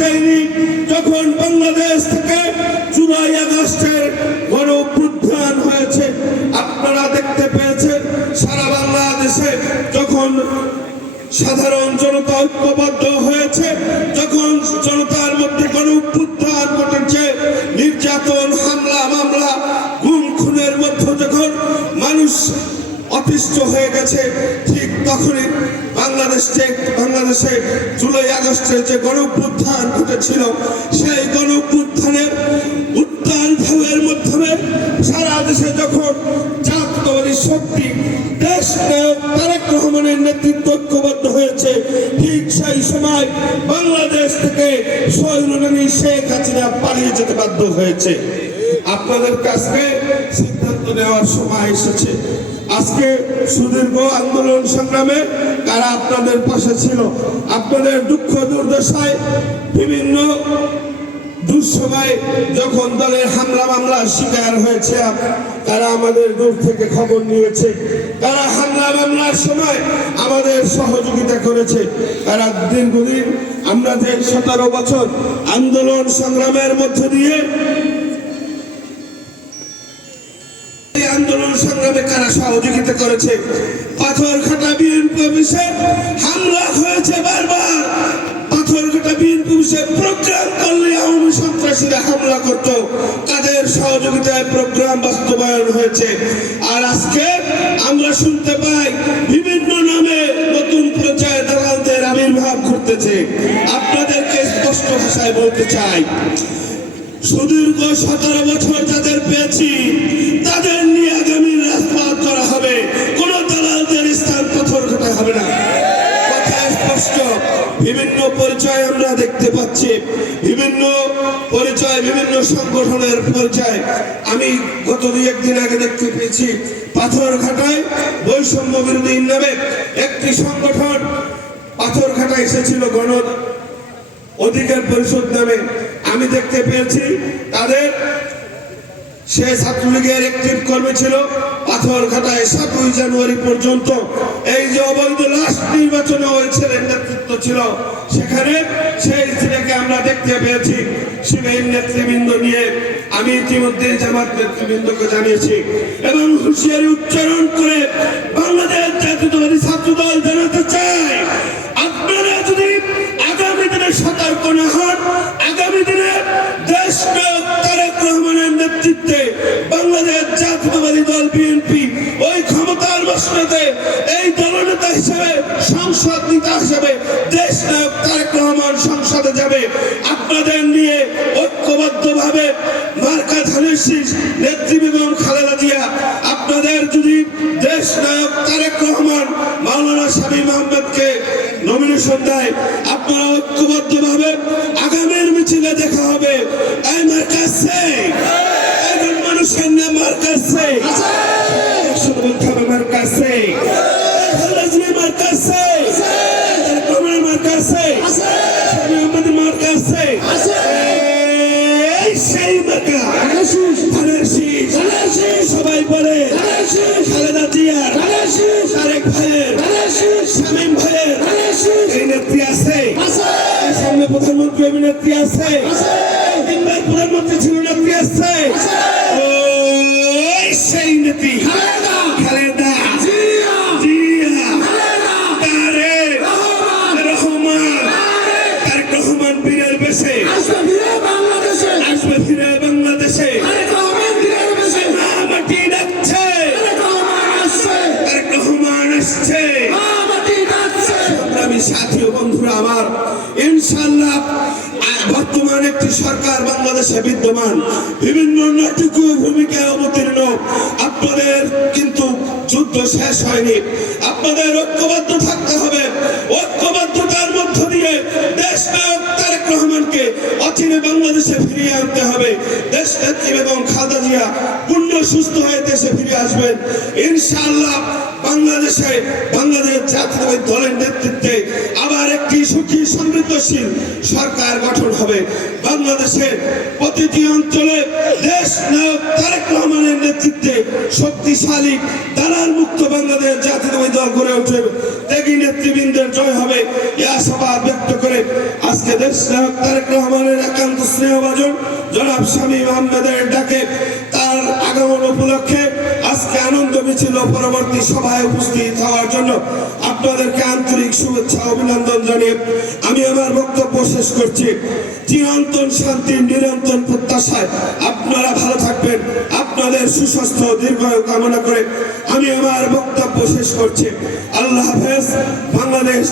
দেয়নি। যখন বাংলাদেশ থেকে জুলাই আগস্টের গণ অভ্যুত্থান হয়েছে, আপনারা দেখতে পেয়েছেন সারা বাংলাদেশে যখন সাধারণ জনতা ঐক্যবদ্ধ হয়েছে, যখন জনতার মধ্যে গণ অভ্যুত্থান ঘটেছে, নির্যাতন, হামলা, মামলা, গুম খুনের মধ্যে যখন মানুষ অতিষ্ঠ হয়ে গেছে, ঠিক তখনই বাংলাদেশে জুলাই আগস্টে যে গণ অভ্যুত্থান ঘটেছিল, সেই গণ অভ্যুত্থানের উত্তাল ঢেউয়ের মাধ্যমে সারা দেশে যখন জাতীয়তাবাদী শক্তি দেশ নায়ক তারেক রহমানের নেতৃত্বে ঐক্যবদ্ধ হয়েছে, ঠিক সেই সময় বাংলাদেশ থেকে স্বৈররানী শেখ হাসিনা পালিয়ে যেতে বাধ্য হয়েছে। আপনাদের কাছে সিদ্ধান্ত নেওয়ার সময় এসেছে। আজকে সুদীর্ঘ আন্দোলন সংগ্রামে কারা আপনাদের পাশে ছিল, আপনাদের দুঃখ দুর্দশায় বিভিন্ন দুঃসময় যখন দলের হামলা মামলার শিকার হয়েছে, তারা আমাদের দূর থেকে খবর নিয়েছে, তারা হামলা মামলার সময় আমাদের সহযোগিতা করেছে, তারা দীর্ঘদিন আমরা যে 17 বছর আন্দোলন সংগ্রামের মধ্য দিয়ে আন্দোলন সংগ্রামে কারা সহযোগিতা করেছে। পাথরঘাটা বিএনপি অফিসে হামলা হয়েছে বারবার। পাথরঘাটা বিএনপি অফিসে প্রোগ্রাম করলে আওয়ামী সন্ত্রাসীরা হামলা করত, তাদের সহযোগিতায় প্রোগ্রাম বাস্তবায়ন হয়েছে। আর আজকে আমরা শুনতে পাই বিভিন্ন নামে নতুন পরিচয় দালালদের আবির্ভাব ঘটতেছে। আপনাদেরকে স্পষ্ট ভাষায় বলতে চাই, সুদীর্ঘ 17 বছর যাদের পেয়েছি তাদের নিয়ে আগামী রাজপথ করা হবে, কোন দালালদের স্থান পাথরঘাটা হবে না। কথা স্পষ্ট। বিভিন্ন পরিচয় আমরা দেখতে পাচ্ছি, বিভিন্ন পরিচয়, বিভিন্ন সংগঠনের পরিচয়। আমি গত 2-1 দিন আগে দেখতে পেয়েছি পাথরঘাটায় বৈষম্য বিরোধী নামে একটি সংগঠন পাথরঘাটায় এসেছিল, গণ অধিকার পরিষদ নামে। আমি দেখতে পেয়েছি তাদের সে ছাত্রলীগের একটি কর্মী ছিল। পাথরঘাটায় 7 জানুয়ারি পর্যন্ত এই যে অবৈধ লাস্ট নির্বাচনে ওই ছেলের নেতৃত্ব ছিল, সেখানে সেই ছেলেকে আমরা দেখতে পেয়েছি শিবির নেতৃবৃন্দ নিয়ে। আমি ইতিমধ্যে জামাত নেতৃবৃন্দকে জানিয়েছি এবং হুঁশিয়ারি উচ্চারণ করে বাংলাদেশ জাতীয়তাবাদী ছাত্র দল জানাতে চাই, আপনারা যদি আগামী দিনে সতর্ক না হন, আগামী দিনে দেশ নায়ক তারেক রহমানের নেতৃত্বে বাংলাদেশ জাতীয়তাবাদী দল বিএনপি ওই ক্ষমতার বসতে এই দলনেতা হিসেবে, সংসদ নেতা হিসেবে দেশ নায়ক তারেক রহমান সংসদে যাবে। আপনাদের নিয়ে ঐক্যবদ্ধভাবে মার্কা ধানের শীষ নেত্রী বেগম খালেদা জিয়া, আপনাদের যদি দেশ নায়ক তারেক রহমান মাওলানা শামীম আহমেদকে নমিনেশন দেয়, আপনারা ঐক্যবদ্ধভাবে আগামীর মিছিলে দেখা হবে। এই মার্কাছে একজন মানুষের নাম মার্কাছে, বলতে হবে মার্কাছে, মার্কাছে, মার্কাছে, আমাদের মার্কাছে, সেই মার্কা ধানের শীষ। সবাই বলে খালেদা জিয়ার, তারেক ভাইয়ের, শামীম ভাইয়ের এই নেত্রী আছে, সামনে প্রধানমন্ত্রী অভিনেত্রী আছে, 3 বার প্রধানমন্ত্রী ছিল, নেত্রী আছে, সেই নেত্রী খালেদা জিয়া, তারেক রহমান বীরের বেশে আসবে ফিরে বাংলাদেশে। মাটি ডাকছে, তারেক রহমান আসছে। সংগ্রামী সাথী ও বন্ধুরা আমার, ইনশাআল্লাহ বর্তমান একটি সরকার বাংলাদেশে বিদ্যমান, বিভিন্ন নাটকীয় ভূমিকায় অবতীর্ণ। আপনাদের কিন্তু যুদ্ধ শেষ হয়নি, আপনাদের ঐক্যবদ্ধ থাকতে হবে। ঐক্যবদ্ধতার মধ্য দিয়ে দেশ নায়ক তারেক রহমানকে অচিরে বাংলাদেশে ফিরিয়ে আনতে হবে। দেশ নেত্রী বেগম খালেদা জিয়া পূর্ণ সুস্থ হয়ে দেশে ফিরে আসবেন ইনশাআল্লাহ। বাংলাদেশ জাতীয়তাবাদী দলের নেতৃত্বে আবার একটি সুখী সমৃদ্ধশীল সরকার গঠন হবে। বাংলাদেশের প্রতিটি অঞ্চলে দেশ নায়ক তারেক রহমানের নেতৃত্বে শক্তিশালী দালাল মুক্ত বাংলাদেশ জাতীয়তাবাদী দল গড়ে উঠবে। ত্যাগী নেতৃবৃন্দের জয় হবে এই আশাবাদ ব্যক্ত করে আজকে দেশ নায়ক তারেক রহমানের একান্ত স্নেহভাজন জনাব শামীম আহমেদের ডাকে তার আগমন উপলক্ষে আজকে আনন্দ মিছিল ও পরবর্তী সভায় উপস্থিত হওয়ার জন্য আপনাদেরকে আন্তরিক শুভেচ্ছা অভিনন্দন জানিয়ে আমি আমার বক্তব্য শেষ করছি। চিরন্তন শান্তির নিরন্তর প্রত্যাশায় আপনারা ভালো থাকবেন, আপনাদের সুস্বাস্থ্য দীর্ঘায়ু কামনা করে আমি আমার বক্তব্য শেষ করছি। আল্লাহ হাফেজ। বাংলাদেশ।